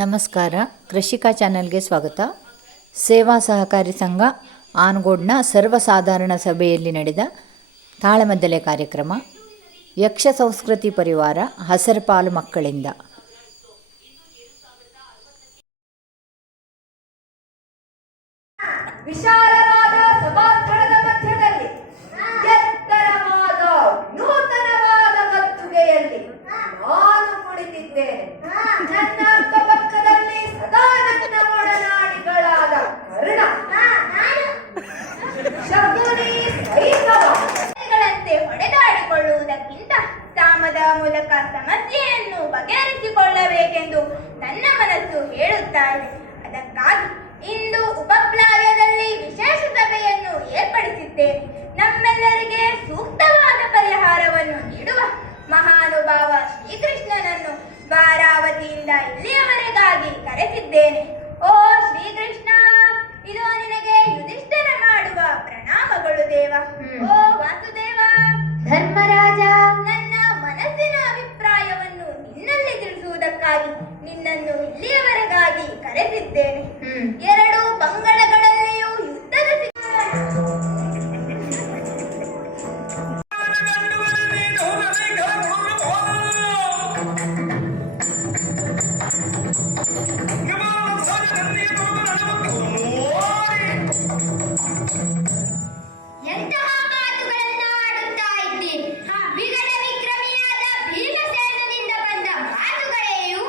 ನಮಸ್ಕಾರ, ಕೃಷಿಕಾ ಚಾನೆಲ್ಗೆ ಸ್ವಾಗತ. ಸೇವಾ ಸಹಕಾರಿ ಸಂಘ ಆನಗೋಡ್ನ ಸರ್ವಸಾಧಾರಣ ಸಭೆಯಲ್ಲಿ ನಡೆದ ತಾಳಮದ್ದಲೆ ಕಾರ್ಯಕ್ರಮ. ಯಕ್ಷ ಸಂಸ್ಕೃತಿ ಪರಿವಾರ ಹಸರಪಾಲು ಮಕ್ಕಳಿಂದ. ವಿಶಾಲವಾದ ಸಭಾಸ್ಥಳದ ಮಧ್ಯದಲ್ಲಿ ಎತ್ತರವಾದ ನೂತನವಾದ ಗದ್ದುಗೆಯಲ್ಲಿ ನಾನು ಕುಳಿತಿದ್ದೇನೆ. ನನ್ನ ಅಕ್ಕಪಕ್ಕದಲ್ಲಿ ಸದಾ ನನ್ನ ಒಡನಾಡಿಗಳಾದ ಕರ್ಣ, ಶಕುನಿ, ಸೈಕವಂತೆ ಹೊಡೆದಾಡಿಕೊಳ್ಳುವುದಕ್ಕಿಂತ ಸಾಮದ ಮೂಲಕ ಸಮಸ್ಯೆಯನ್ನು ಬಗೆಹರಿಸಿಕೊಳ್ಳಬೇಕೆಂದು ನನ್ನ ಮನಸ್ಸು ಹೇಳುತ್ತಾ ಇದೆ. ಅದಕ್ಕಾಗಿ ಇಂದು ಉಪಪ್ಲಾವ್ಯದಲ್ಲಿ ವಿಶೇಷ ಸಭೆಯನ್ನು ಏರ್ಪಡಿಸಿದ್ದೇನೆ. ನಮ್ಮೆಲ್ಲರಿಗೆ ಸೂಕ್ತವಾದ ಪರಿಹಾರವನ್ನು ನೀಡುವ ಮಹಾನುಭಾವ ಶ್ರೀಕೃಷ್ಣನನ್ನು ವಾರಾವತಿಯಿಂದ ಇಲ್ಲಿಯವರೆಗಾಗಿ ಕರೆಸಿದ್ದೇನೆ. ಓ ಶ್ರೀಕೃಷ್ಣ, ಇದು ನಿನಗೆ ಯುಧಿಷ್ಠಿರ ಮಾಡುವ ಪ್ರಣಾಮಗಳು ದೇವ. ಓ ವಾಸುದೇವ, ಧರ್ಮರಾಜ, ನನ್ನ ಮನಸ್ಸಿನ ಅಭಿಪ್ರಾಯವನ್ನು ನಿನ್ನಲ್ಲಿ ತಿಳಿಸುವುದಕ್ಕಾಗಿ ನಿನ್ನನ್ನು ಇಲ್ಲಿಯವರೆಗಾಗಿ ಕರೆಸಿದ್ದೇನೆ. ಎರಡು ಬಂಗಡಗಳಲ್ಲಿಯೂ ಯುದ್ಧದ ಎಂತಹ ಮಾತುಗಳನ್ನ ಆಡುತ್ತಾ ಇದ್ದಿ? ವಿಗಡ ವಿಕ್ರಮಿಯಾದ ಭೀಮಸೇನನಿಂದ ಬಂದ ಮಾತುಗಳೇಯು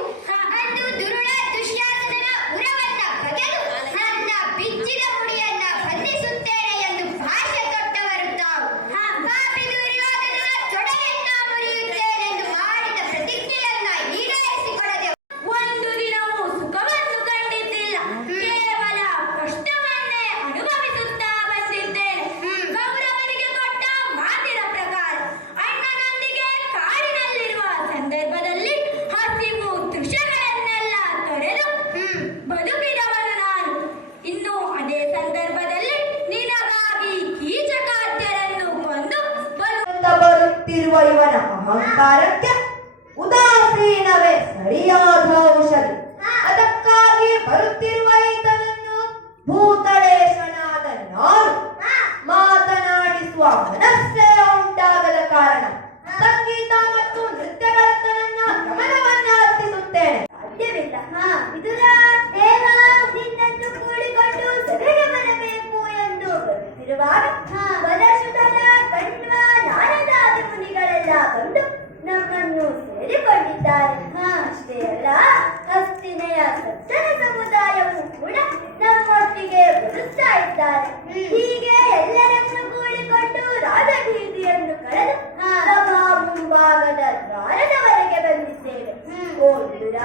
ಅಂದು ದುರುಳ ದುಶ್ಯಾಸನನ ಉರವನ್ನ ಬಗೆದು ನನ್ನ ಬಿಚ್ಚಿದ ಮುಡಿಯನ್ನ ಬಂಧಿಸುತ್ತೇನೆ ಎಂದು ಭಾಷೆ ತೊಟ್ಟವರು ತಾವು. ಪಾಪಿ ದುರ್ಯೋಧನನ ತೊಡೆಯನ್ನ ಮುರಿಯುತ್ತೇನೆಂದು ಮಾಡಿದ ಪ್ರತಿಜ್ಞೆಯನ್ನ ಈಡೇರಿಸಿಕೊಡದೆ ಒಂದು ದಿನವೂ ಸುಖವನ್ನು ಕಂಡಿದ್ದಿಲ್ಲ. ಕೇವಲ ಕಷ್ಟವನ್ನೇ ಅನುಭವಿಸುತ್ತಾ ಬಂದಿದ್ದೇನೆ. ಗೌರವನಿಗೆ ಕೊಟ್ಟ ಮಾತಿನ ಪ್ರಕಾರ ಅಣ್ಣನೊಂದಿಗೆ ಕಾಡಿನಲ್ಲಿರುವ ಸಂದರ್ಭದಲ್ಲಿ ಹಸಿವು ತೃಷಗಳನ್ನೆಲ್ಲ ತೊರೆದು ಬದುಕಿದವನು ನಾನು. ಇನ್ನು ಅದೇ ಸಂದರ್ಭದಲ್ಲಿ ನಿನಗಾಗಿ ಕೀಚಕಾದ್ಯರನ್ನು ಕೊಂದು ಬರುತ್ತಿರುವ ಇವನ ಅಹಂಕಾರಕ್ಕೆ ಉದಾಸೀನವೇ ಸರಿಯಾದ ಔಷಧಿ. ಅದಕ್ಕಾಗಿ ಬರುತ್ತಿರುವ ಈತನನ್ನು ಭೂತಳೇಶನಾದ ನಾನು ಮಾತನಾಡಿಸುವ ಮನಸ್ಸೇ ಉಂಟಾಗದ ಕಾರಣ ಸಂಗೀತ ಮತ್ತು ನೃತ್ಯಗಳತ್ತ ನನ್ನ ಗಮನವನ್ನ ಹತ್ತಿಸುತ್ತೇನೆ. ಸಾಧ್ಯವಿಲ್ಲ. ವಿದುರ ದೇವ ನಿನ್ನನ್ನು ಕೂಡಿಕೊಂಡು ಸಭೆಗೆ ಬರಬೇಕು ಎಂದು ಬರುತ್ತಿರುವಾಗ ವನಶುಧನ ಕಣ್ವ ನಾರದಾದಿ ಮುನಿಗಳೆಲ್ಲ ಬಂದು ನಮ್ಮನ್ನು ಸೇರಿಕೊಂಡಿದ್ದಾರೆ. ಅಷ್ಟೇ ಅಲ್ಲ, ಹಸ್ತಿನೆಯ ಸಜ್ಜನ ಸಮುದಾಯವು ಕೂಡ ನಮ್ಮೊಟ್ಟಿಗೆ ಬರುತ್ತಾ ಇದ್ದಾರೆ. ಹೀಗೆ ಎಲ್ಲರನ್ನು ಕೂಡಿಕೊಂಡು ರಾಜಬೀದಿಯನ್ನು ಕಳೆದು ಸಭಾ ಮುಂಭಾಗದ ದ್ವಾರದವರೆಗೆ ಬಂದಿದ್ದೇವೆ. ಓ ವಿದುರ,